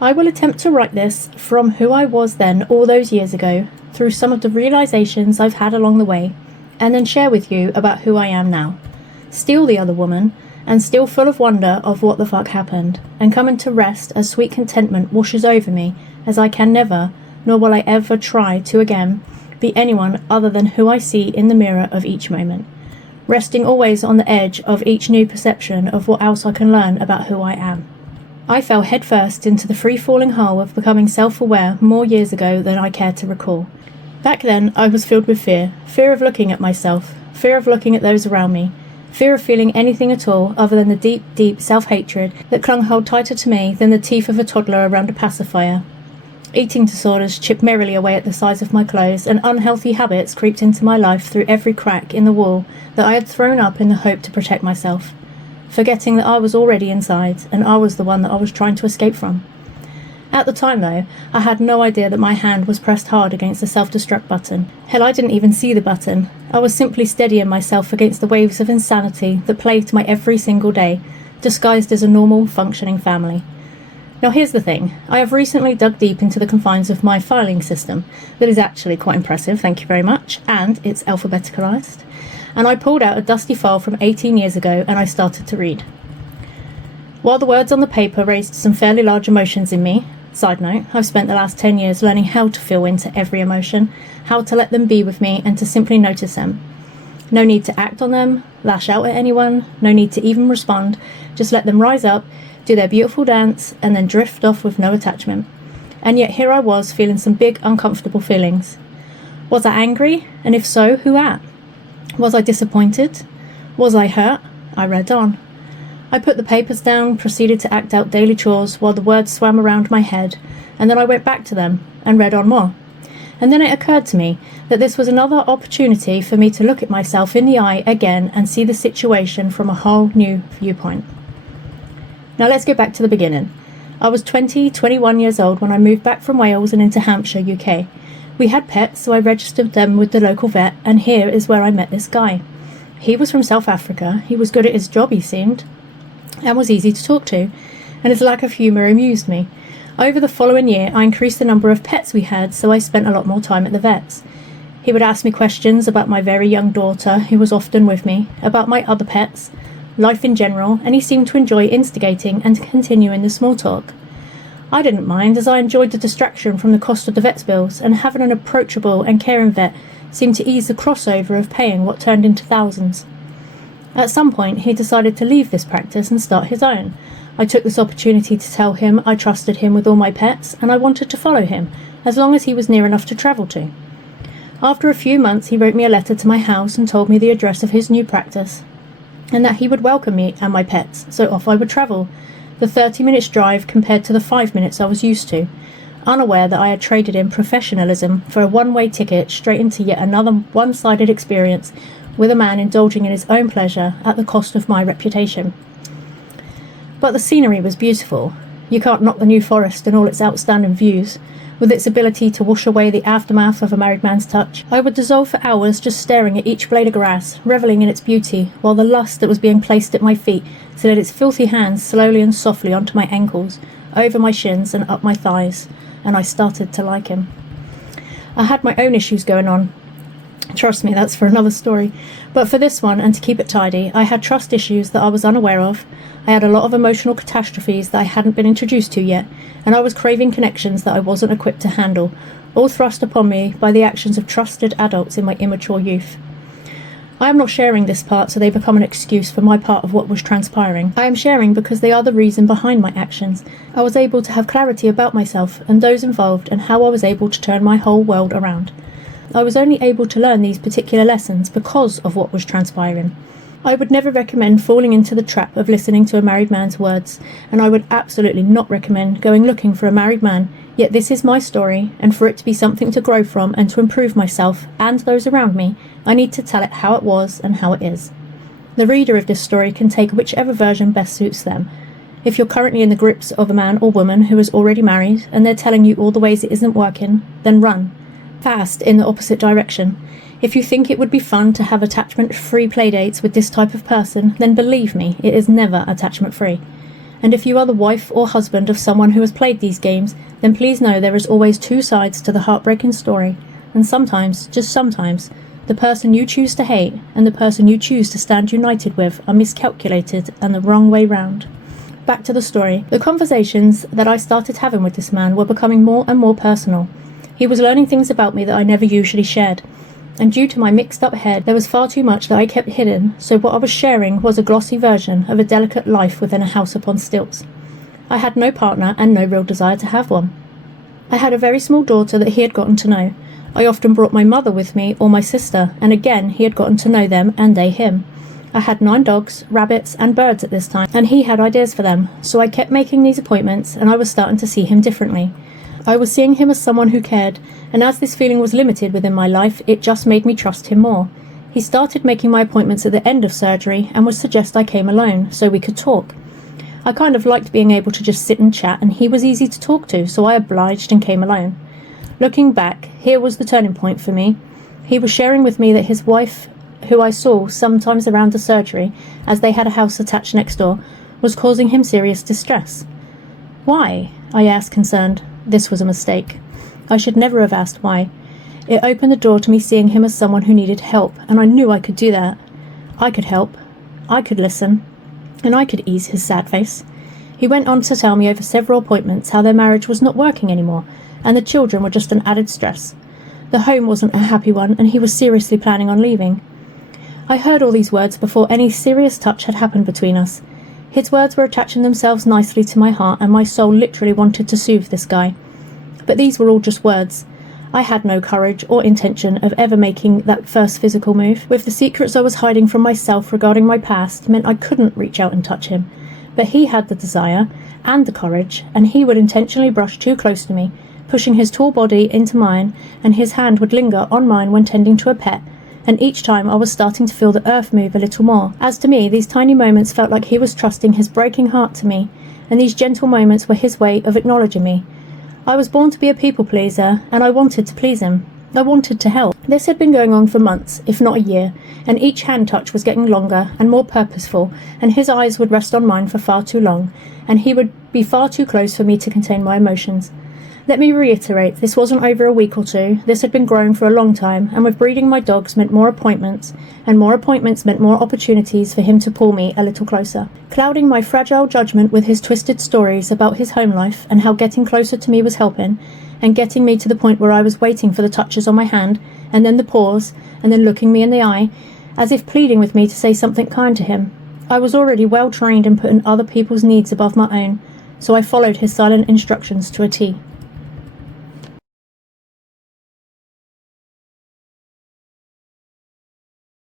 I will attempt to write this from who I was then all those years ago, through some of the realizations I've had along the way, and then share with you about who I am now. Still the other woman, and still full of wonder of what the fuck happened, and coming to rest as sweet contentment washes over me, as I can never, nor will I ever try to again, be anyone other than who I see in the mirror of each moment, resting always on the edge of each new perception of what else I can learn about who I am. I fell headfirst into the free-falling hole of becoming self-aware more years ago than I care to recall. Back then, I was filled with fear of looking at myself, fear of looking at those around me, fear of feeling anything at all other than the deep, deep self-hatred that clung hold tighter to me than the teeth of a toddler around a pacifier. Eating disorders chipped merrily away at the size of my clothes, and unhealthy habits creeped into my life through every crack in the wall that I had thrown up in the hope to protect myself, forgetting that I was already inside, and I was the one that I was trying to escape from. At the time, though, I had no idea that my hand was pressed hard against the self-destruct button. Hell, I didn't even see the button. I was simply steadying myself against the waves of insanity that plagued my every single day, disguised as a normal, functioning family. Now here's the thing, I have recently dug deep into the confines of my filing system, that is actually quite impressive, thank you very much, and it's alphabeticalized, and I pulled out a dusty file from 18 years ago and I started to read. While the words on the paper raised some fairly large emotions in me, side note, I've spent the last 10 years learning how to feel into every emotion, how to let them be with me and to simply notice them. No need to act on them, lash out at anyone, no need to even respond, just let them rise up, do their beautiful dance, and then drift off with no attachment. And yet here I was feeling some big uncomfortable feelings. Was I angry? And if so, who at? Was I disappointed? Was I hurt? I read on. I put the papers down, proceeded to act out daily chores while the words swam around my head, and then I went back to them and read on more. And then it occurred to me that this was another opportunity for me to look at myself in the eye again and see the situation from a whole new viewpoint. Now let's go back to the beginning. I was 21 years old when I moved back from Wales and into Hampshire, UK. We had pets, so I registered them with the local vet, and here is where I met this guy. He was from South Africa, he was good at his job, he seemed, and was easy to talk to, and his lack of humour amused me. Over the following year, I increased the number of pets we had, so I spent a lot more time at the vets. He would ask me questions about my very young daughter, who was often with me, about my other pets, life in general, and he seemed to enjoy instigating and continuing the small talk. I didn't mind, as I enjoyed the distraction from the cost of the vet's bills, and having an approachable and caring vet seemed to ease the crossover of paying what turned into thousands. At some point, he decided to leave this practice and start his own. I took this opportunity to tell him I trusted him with all my pets, and I wanted to follow him, as long as he was near enough to travel to. After a few months, he wrote me a letter to my house and told me the address of his new practice, and that he would welcome me and my pets, so off I would travel, the 30 minutes drive compared to the 5 minutes I was used to, unaware that I had traded in professionalism for a one-way ticket straight into yet another one-sided experience with a man indulging in his own pleasure at the cost of my reputation. But the scenery was beautiful. You can't knock the New Forest and all its outstanding views, with its ability to wash away the aftermath of a married man's touch. I would dissolve for hours just staring at each blade of grass, revelling in its beauty, while the lust that was being placed at my feet slid its filthy hands slowly and softly onto my ankles, over my shins and up my thighs, and I started to like him. I had my own issues going on. Trust me, that's for another story. But for this one, and to keep it tidy, I had trust issues that I was unaware of, I had a lot of emotional catastrophes that I hadn't been introduced to yet, and I was craving connections that I wasn't equipped to handle, all thrust upon me by the actions of trusted adults in my immature youth. I am not sharing this part so they become an excuse for my part of what was transpiring. I am sharing because they are the reason behind my actions. I was able to have clarity about myself and those involved and how I was able to turn my whole world around. I was only able to learn these particular lessons because of what was transpiring. I would never recommend falling into the trap of listening to a married man's words, and I would absolutely not recommend going looking for a married man, yet this is my story, and for it to be something to grow from and to improve myself and those around me, I need to tell it how it was and how it is. The reader of this story can take whichever version best suits them. If you're currently in the grips of a man or woman who is already married, and they're telling you all the ways it isn't working, then run. Fast in the opposite direction. If you think it would be fun to have attachment-free playdates with this type of person, then believe me, it is never attachment-free. And if you are the wife or husband of someone who has played these games, then please know there is always two sides to the heartbreaking story. And sometimes, just sometimes, the person you choose to hate and the person you choose to stand united with are miscalculated and the wrong way round. Back to the story. The conversations that I started having with this man were becoming more and more personal. He was learning things about me that I never usually shared. And due to my mixed up head, there was far too much that I kept hidden, so what I was sharing was a glossy version of a delicate life within a house upon stilts. I had no partner and no real desire to have one. I had a very small daughter that he had gotten to know. I often brought my mother with me or my sister, and again he had gotten to know them and they him. I had 9 dogs, rabbits and birds at this time, and he had ideas for them, so I kept making these appointments and I was starting to see him differently. I was seeing him as someone who cared, and as this feeling was limited within my life, it just made me trust him more. He started making my appointments at the end of surgery and would suggest I came alone, so we could talk. I kind of liked being able to just sit and chat, and he was easy to talk to, so I obliged and came alone. Looking back, here was the turning point for me. He was sharing with me that his wife, who I saw sometimes around the surgery, as they had a house attached next door, was causing him serious distress. Why? I asked, concerned. This was a mistake. I should never have asked why. It opened the door to me seeing him as someone who needed help, and I knew I could do that. I could help. I could listen. And I could ease his sad face. He went on to tell me over several appointments how their marriage was not working anymore, and the children were just an added stress. The home wasn't a happy one, and he was seriously planning on leaving. I heard all these words before any serious touch had happened between us. His words were attaching themselves nicely to my heart, and my soul literally wanted to soothe this guy. But these were all just words. I had no courage or intention of ever making that first physical move. With the secrets I was hiding from myself regarding my past meant I couldn't reach out and touch him. But he had the desire and the courage, and he would intentionally brush too close to me, pushing his tall body into mine, and his hand would linger on mine when tending to a pet. And each time I was starting to feel the earth move a little more. As to me, these tiny moments felt like he was trusting his breaking heart to me, and these gentle moments were his way of acknowledging me. I was born to be a people pleaser, and I wanted to please him. I wanted to help. This had been going on for months, if not a year, and each hand touch was getting longer and more purposeful, and his eyes would rest on mine for far too long, and he would be far too close for me to contain my emotions. Let me reiterate, this wasn't over a week or two. This had been growing for a long time, and with breeding my dogs meant more appointments, and more appointments meant more opportunities for him to pull me a little closer. Clouding my fragile judgment with his twisted stories about his home life and how getting closer to me was helping, and getting me to the point where I was waiting for the touches on my hand, and then the pause, and then looking me in the eye, as if pleading with me to say something kind to him. I was already well trained in putting other people's needs above my own, so I followed his silent instructions to a T.